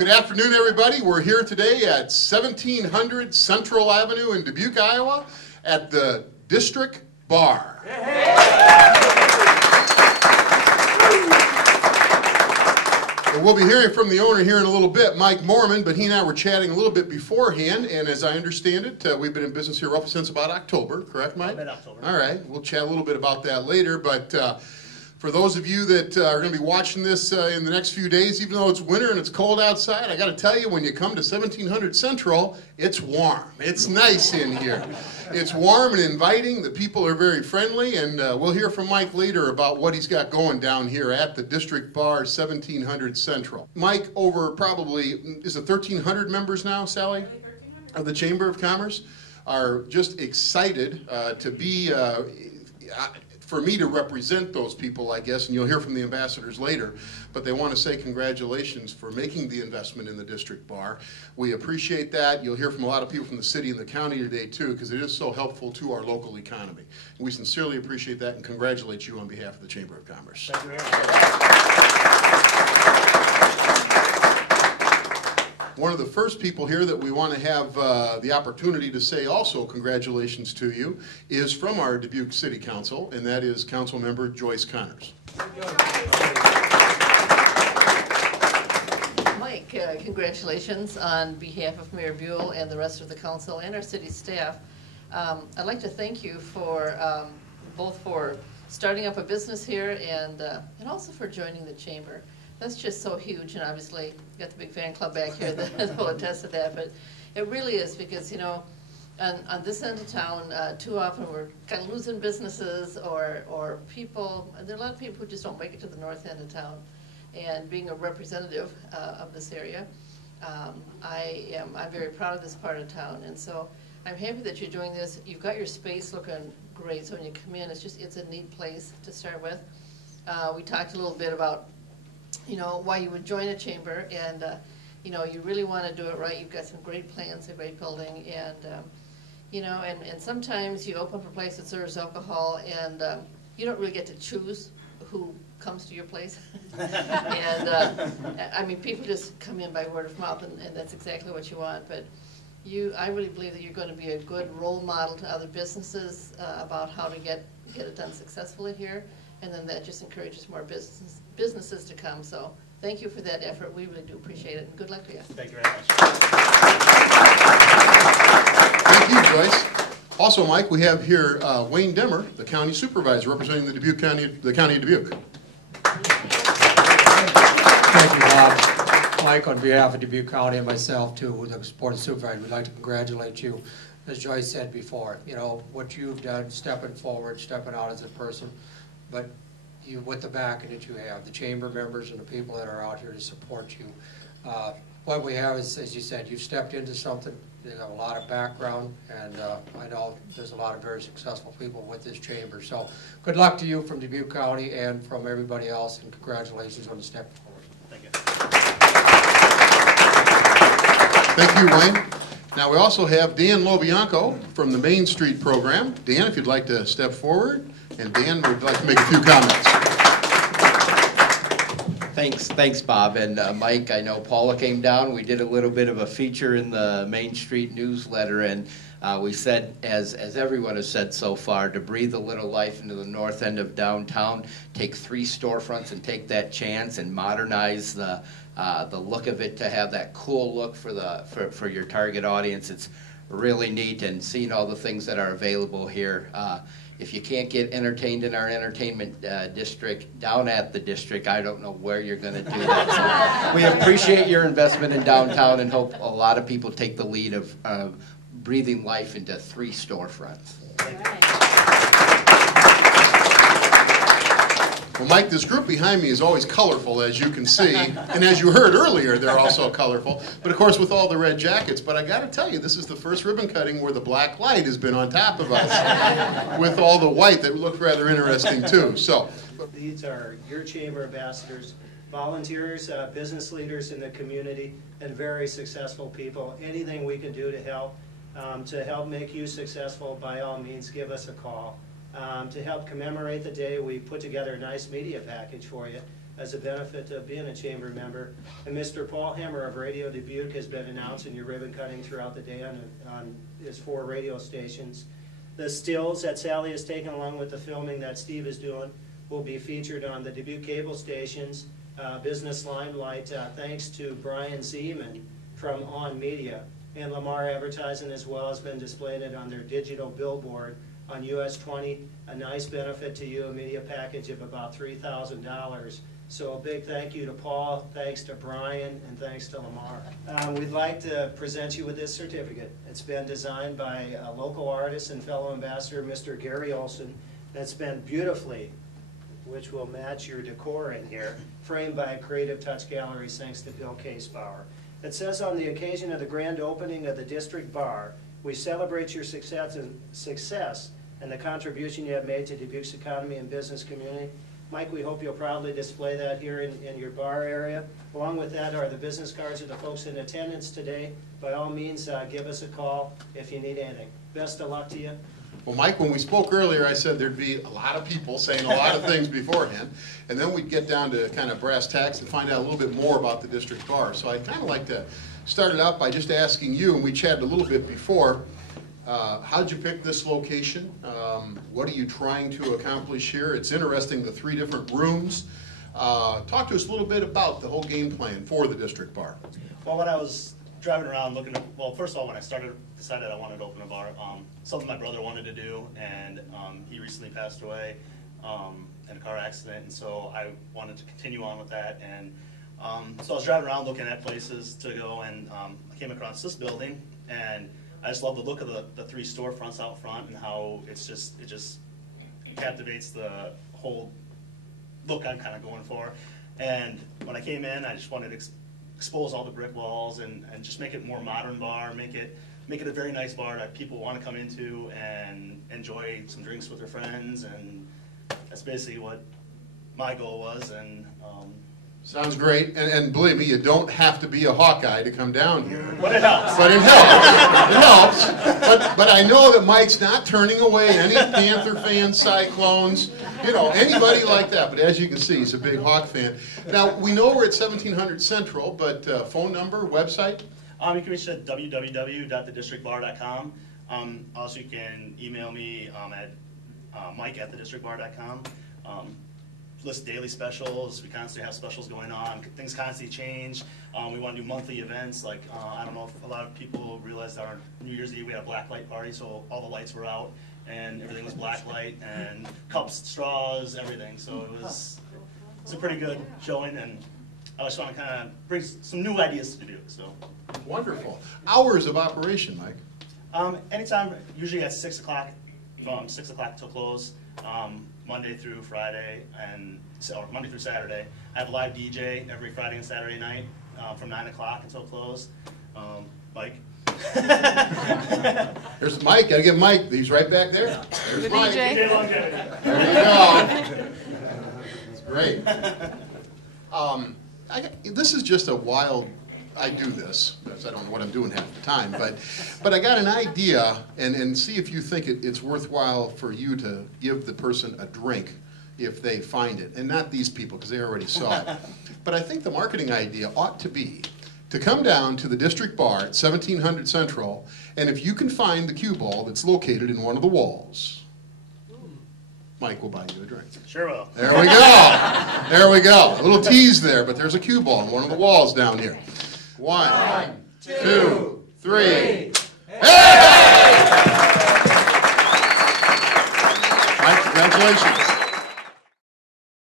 good afternoon, everybody. We're here today at 1700 Central Avenue in Dubuque, Iowa, at the District Bar. And we'll be hearing from the owner here in a little bit, Mike Mormon, but he and I were chatting a little bit beforehand, and as I understand it, we've been in business here roughly since about October, correct, Mike? Mid-October. All right, we'll chat a little bit about that later, but for those of you that are going to be watching this in the next few days, even though it's winter and it's cold outside, I got to tell you, when you come to 1700 Central, it's warm. It's nice in here. It's warm and inviting. The people are very friendly, and we'll hear from Mike later about what he's got going down here at the District Bar, 1700 Central. Mike, over probably, is it 1,300 members now, Sally? 1,300. Of the Chamber of Commerce are just excited to be for me to represent those people, I guess, and you'll hear from the ambassadors later, but they want to say congratulations for making the investment in the District Bar. We appreciate that. You'll hear from a lot of people from the city and the county today, too, because it is so helpful to our local economy. And we sincerely appreciate that and congratulate you on behalf of the Chamber of Commerce. Thank you very much. One of the first people here that we want to have the opportunity to say also congratulations to you is from our Dubuque City Council, and that is Council Member Joyce Connors. Mike, congratulations on behalf of Mayor Buell and the rest of the council and our city staff. I'd like to thank you for both for starting up a business here and also for joining the chamber. That's just so huge, and obviously you got the big fan club back here that will attest to that, but it really is because, you know, on this end of town, too often we're kind of losing businesses or people, and there are a lot of people who just don't make it to the north end of town. And being a representative of this area, I'm very proud of this part of town, and so I'm happy that you're doing this. You've got your space looking great, so when you come in, it's a neat place to start with. We talked a little bit about, you know, why you would join a chamber, and you know, you really want to do it right. You've got some great plans, a great building, and you know, and sometimes you open up a place that serves alcohol, and you don't really get to choose who comes to your place. And I mean, people just come in by word of mouth, and that's exactly what you want. But I really believe that you're going to be a good role model to other businesses about how to get it done successfully here. And then that just encourages more businesses to come. So thank you for that effort. We really do appreciate it, and good luck to you. Thank you very much. Thank you, Joyce. Also, Mike, we have here Wayne Demmer, the county supervisor, representing the county of Dubuque. Thank you, Bob. Mike, on behalf of Dubuque County and myself, too, the Board of Supervisors, we'd like to congratulate you. As Joyce said before, you know, what you've done, stepping forward, stepping out as a person, but you, with the backing that you have, the chamber members and the people that are out here to support you. What we have is, as you said, you've stepped into something. You have a lot of background, and I know there's a lot of very successful people with this chamber. So good luck to you from Dubuque County and from everybody else, and congratulations on the step forward. Thank you. Thank you, Wayne. Now we also have Dan Lobianco from the Main Street program. Dan, if you'd like to step forward. And Dan would like to make a few comments. Thanks, Bob. And Mike, I know Paula came down. We did a little bit of a feature in the Main Street newsletter, and we said, as everyone has said so far, to breathe a little life into the north end of downtown, take 3 storefronts and take that chance and modernize the look of it to have that cool look for your target audience. It's really neat, and seeing all the things that are available here. If you can't get entertained in our entertainment district, down at the district, I don't know where you're going to do that. So we appreciate your investment in downtown and hope a lot of people take the lead of breathing life into 3 storefronts. Well, Mike, this group behind me is always colorful, as you can see. And as you heard earlier, they're also colorful. But, of course, with all the red jackets. But I got to tell you, this is the first ribbon cutting where the black light has been on top of us with all the white that looked rather interesting, too. So these are your chamber ambassadors, volunteers, business leaders in the community, and very successful people. Anything we can do to help make you successful, by all means, give us a call. To help commemorate the day, we put together a nice media package for you. as a benefit of being a chamber member. And Mr. Paul Hammer of Radio Dubuque has been announcing your ribbon cutting throughout the day on his 4 radio stations. The stills that Sally has taken along with the filming that Steve is doing will be featured on the Dubuque cable stations, Business Limelight, thanks to Brian Zeman from On Media. And Lamar Advertising as well has been displaying it on their digital billboard on US 20, a nice benefit to you, a media package of about $3,000. So a big thank you to Paul, thanks to Brian, and thanks to Lamar. We'd like to present you with this certificate. It's been designed by a local artist and fellow ambassador, Mr. Gary Olson. That's been beautifully, which will match your decor in here, framed by Creative Touch Galleries, thanks to Bill Casebauer. It says, on the occasion of the grand opening of the District Bar, we celebrate your success and the contribution you have made to Dubuque's economy and business community. Mike, we hope you'll proudly display that here in your bar area. Along with that are the business cards of the folks in attendance today. By all means, give us a call if you need anything. Best of luck to you. Well, Mike, when we spoke earlier, I said there'd be a lot of people saying a lot of things beforehand, and then we'd get down to kind of brass tacks and find out a little bit more about the District Bar. So I kind of like to start it out by just asking you, and we chatted a little bit before, how did you pick this location? What are you trying to accomplish here? It's interesting, the 3 different rooms. Talk to us a little bit about the whole game plan for the District Bar. Well, when I was driving around looking at, well, first of all, when I decided I wanted to open a bar, something my brother wanted to do, and he recently passed away in a car accident, and so I wanted to continue on with that. And so I was driving around looking at places to go, and I came across this building, and I just love the look of the 3 storefronts out front and how it just captivates the whole look I'm kind of going for. And when I came in, I just wanted to expose all the brick walls and just make it more modern bar, make it a very nice bar that people want to come into and enjoy some drinks with their friends, and that's basically what my goal was. And sounds great, and believe me, you don't have to be a Hawkeye to come down here. But it helps. But it helps. It helps. But I know that Mike's not turning away any Panther fans, Cyclones, anybody like that. But as you can see, he's a big Hawk fan. Now, we know we're at 1700 Central, but phone number, website? You can reach at www.thedistrictbar.com. Also, you can email me at mike@thedistrictbar.com. List daily specials. We constantly have specials going on. Things constantly change. We want to do monthly events. Like, I don't know if a lot of people realize that on New Year's Eve we had a black light party, so all the lights were out and everything was black light, and cups, straws, everything. So it's a pretty good showing, and I just want to kind of bring some new ideas to do. So wonderful. Hours of operation, Mike? Anytime, usually at 6 o'clock, from 6 o'clock till close. Monday through Friday, or Monday through Saturday. I have a live DJ every Friday and Saturday night from 9 o'clock until close. Mike. There's Mike. Got to get Mike. He's right back there. There's The Mike. DJ. DJ longevity. There you go. It's great. This is just a wild. I do this because I don't know what I'm doing half the time, but I got an idea, and see if you think it's worthwhile for you to give the person a drink if they find it, and not these people because they already saw it. But I think the marketing idea ought to be to come down to the District Bar at 1700 Central, and if you can find the cue ball that's located in one of the walls, Mike will buy you a drink. Sure will. There we go. There we go. A little tease there, but there's a cue ball in one of the walls down here. 1, 2, 3. Hey! Mike, congratulations.